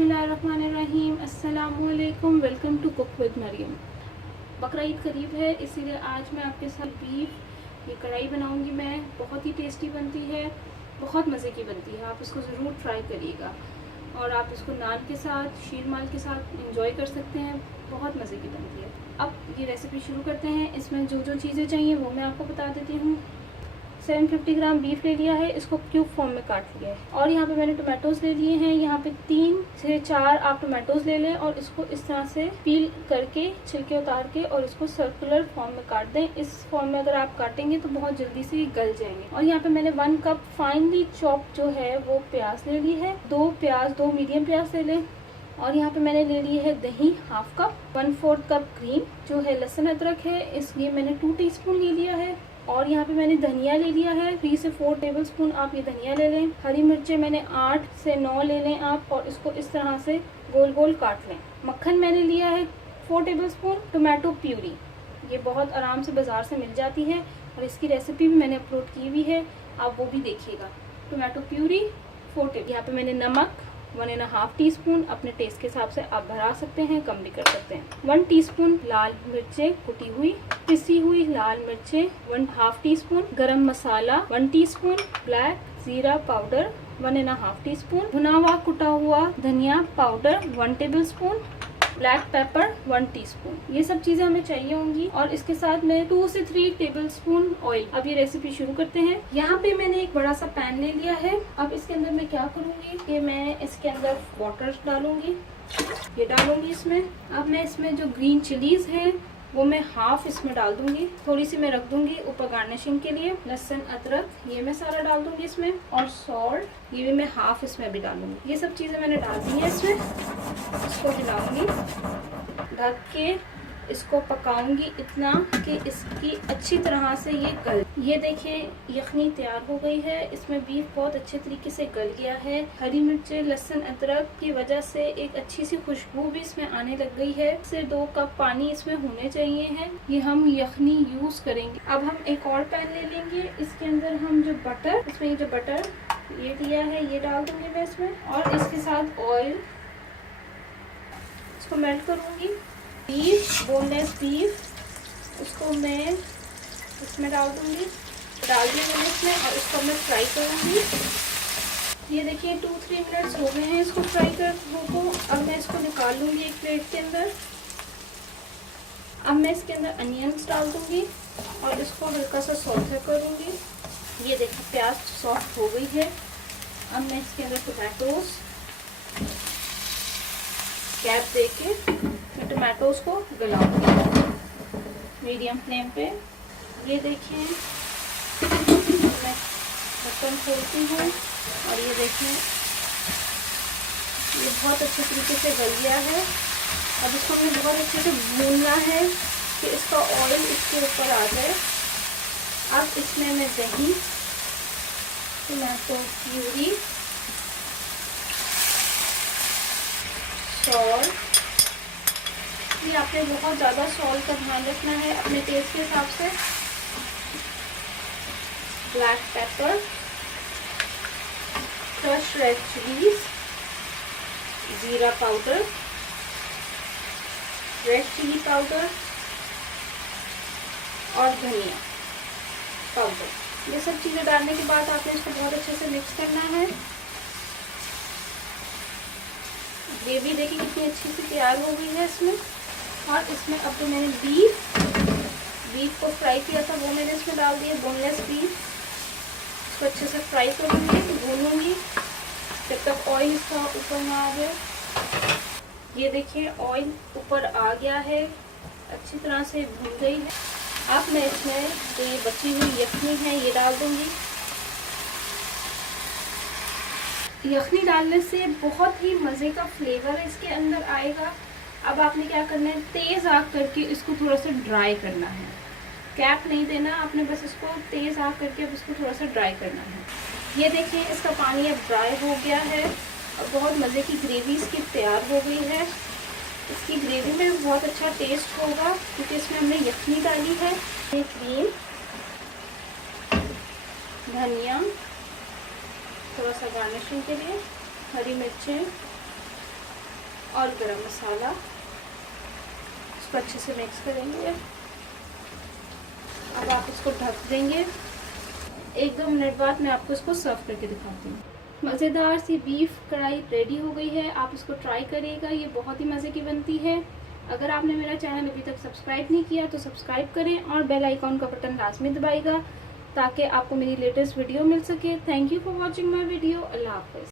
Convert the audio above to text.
बिस्मिल्लाहिर्रहमानिर्रहीम, अस्सलामुअलैकुम। Welcome to cook with Maryam. Bakra Eid करीब है, इसीलिए आज मैं आपके साथ बीफ ये कढ़ाई बनाऊंगी। मैं बहुत ही टेस्टी बनती है, बहुत मज़े की बनती है। आप इसको ज़रूर ट्राई करिएगा और आप इसको नान के साथ, शीर माल के साथ इंजॉय कर सकते हैं। बहुत मज़े की बनती है। अब ये रेसिपी शुरू करते हैं। इसमें जो जो चीज़ें चाहिए वो मैं आपको बता देती हूँ। 750 ग्राम बीफ ले लिया है, इसको क्यूब फॉर्म में काट लिया है। और यहाँ पे मैंने टोमेटोज़ ले लिए हैं। यहाँ पे 3 से 4 आप टोमेटोज़ ले लें और इसको इस तरह से पील करके, छिलके उतार के और इसको सर्कुलर फॉर्म में काट दें। इस फॉर्म में अगर आप काटेंगे तो बहुत जल्दी से गल जाएंगे। और यहाँ पे मैंने 1 कप फाइनली चॉप जो है वो प्याज ले ली है। 2 मीडियम प्याज ले लें। और यहाँ पे मैंने ले ली है दही हाफ कप, 1/4 कप क्रीम जो है लहसुन अदरक है, इसलिए मैंने 2 टीस्पून ले लिया है। और यहाँ पे मैंने धनिया ले लिया है, 3 से 4 टेबलस्पून आप ये धनिया ले लें। हरी मिर्चें मैंने 8 से 9 ले लें आप, और इसको इस तरह से गोल गोल काट लें। मक्खन मैंने लिया है 4 टेबलस्पून। टोमेटो प्यूरी ये बहुत आराम से बाज़ार से मिल जाती है और इसकी रेसिपी भी मैंने अपलोड की हुई है, आप वो भी देखिएगा। Tomato puree 4 table. यहाँ पे मैंने नमक 1.5 टीस्पून, अपने टेस्ट के हिसाब से आप बढ़ा सकते हैं, कम भी कर सकते हैं। 1 टीस्पून लाल मिर्चें कुटी हुई, पिसी हुई लाल मिर्चें 1/2 टीस्पून, गरम मसाला 1 टीस्पून, ब्लैक जीरा पाउडर 1.5 टीस्पून, भुना हुआ कुटा हुआ धनिया powder 1 tablespoon, black pepper 1 teaspoon. ये सब चीजें हमें चाहिए होंगी। और इसके साथ मैं 2 से 3 टेबलस्पून ऑयल। अब ये रेसिपी शुरू करते हैं। यहाँ पे मैंने एक बड़ा सा पैन ले लिया है। अब इसके अंदर मैं क्या करूँगी कि मैं इसके अंदर वाटर डालूंगी, ये डालूंगी इसमें। अब मैं इसमें जो ग्रीन चिलीज है वो मैं हाफ इसमें डाल दूंगी, थोड़ी सी मैं रख दूंगी ऊपर गार्निशिंग के लिए। लहसुन अदरक ये मैं सारा डाल दूंगी इसमें, और सॉल्ट ये भी मैं हाफ इसमें भी डालूंगी। ये सब चीजें मैंने डाल दी है इसमें। इसको हिलाऊंगी, ढक के इसको पकाऊंगी इतना कि इसकी अच्छी तरह से ये गल। ये देखिए यखनी तैयार हो गई है। इसमें बीफ बहुत अच्छे तरीके से गल गया है। हरी मिर्चें लहसुन अदरक की वजह से एक अच्छी सी खुशबू भी इसमें आने लग गई है। से 2 कप पानी इसमें होने चाहिए हैं। ये हम यखनी यूज करेंगे। अब हम एक और पैन ले लेंगे। इसके अंदर हम जो बटर, इसमें ये जो बटर ये दिया है ये डाल दूंगी मैं इसमें, और इसके साथ ऑयल, इसको मेल्ट करूंगी। बीफ, बोनलेस बीफ, उसको मैं इसमें डाल दूंगी, डाल दी मैंने इसमें, और इसको मैं फ्राई करूंगी। ये देखिए 2-3 मिनट्स हो गए हैं इसको फ्राई करने को। अब मैं इसको निकाल लूंगी एक प्लेट के अंदर। अब मैं इसके अंदर अनियंस डाल दूंगी और इसको हल्का सा सॉटे करूंगी। ये देखिए प्याज सॉफ्ट हो गई है। अब मैं इसके अंदर टोमेटोज गैप देके मैं टोमेटोज को गलाऊंगी मीडियम फ्लेम पे। ये देखिए मैं ढक्कन खोलती हूँ और ये देखिए ये बहुत अच्छे तरीके से गल गया है। अब इसको हमें बहुत अच्छे से भूनना है कि इसका ऑयल इसके ऊपर आ जाए। अब इसमें मैं दही, टोमेटो प्यूरी, सॉल्ट, ये आपने बहुत ज़्यादा सॉल्ट का ध्यान रखना है अपने टेस्ट के हिसाब से, black pepper, crush red chillies, जीरा पाउडर, रेड चिली पाउडर और धनिया पाउडर। ये सब चीज़ें डालने के बाद आपने इसको बहुत अच्छे से मिक्स करना है। ग्रेवी देखिए कितनी अच्छी से तैयार हो गई है इसमें। और इसमें अब जो मैंने बीफ को फ्राई किया था वो मैंने इसमें डाल दिया, बोनलेस बीफ। इसको अच्छे से फ्राई करूँगी, भूनूंगी जब तक ऑयल इसका ऊपर ना आ जाए। ये देखिए ऑयल ऊपर आ गया है, अच्छी तरह से भून गई है। अब मैं इसमें जो ये बची हुई यखनी है ये डाल दूंगी। यखनी डालने से बहुत ही मज़े का फ्लेवर इसके अंदर आएगा। अब आपने क्या करना है, तेज़ आग करके इसको थोड़ा सा ड्राई करना है। कैप नहीं देना आपने, बस इसको तेज़ आग करके अब इसको थोड़ा सा ड्राई करना है। ये देखिए इसका पानी अब ड्राई हो गया है और बहुत मज़े की ग्रेवी इसकी तैयार हो गई है। इसकी ग्रेवी में बहुत अच्छा टेस्ट होगा क्योंकि इसमें हमने यखनी डाली है। ये क्रीम, धनिया, थोड़ा सा गार्निशिंग के लिए हरी मिर्चें, और गरम मसाला, इसको अच्छे से मिक्स करेंगे। अब आप इसको ढक देंगे। 1-2 मिनट बाद मैं आपको इसको सर्व करके दिखाती हूँ। मज़ेदार सी बीफ कढ़ाई रेडी हो गई है। आप इसको ट्राई करिएगा, ये बहुत ही मज़े की बनती है। अगर आपने मेरा चैनल अभी तक सब्सक्राइब नहीं किया तो सब्सक्राइब करें और बेल आइकॉन का बटन लाजमी दबाइएगा ताकि आपको मेरी लेटेस्ट वीडियो मिल सके। Thank you for watching my video. अल्लाह हाफ़िज़।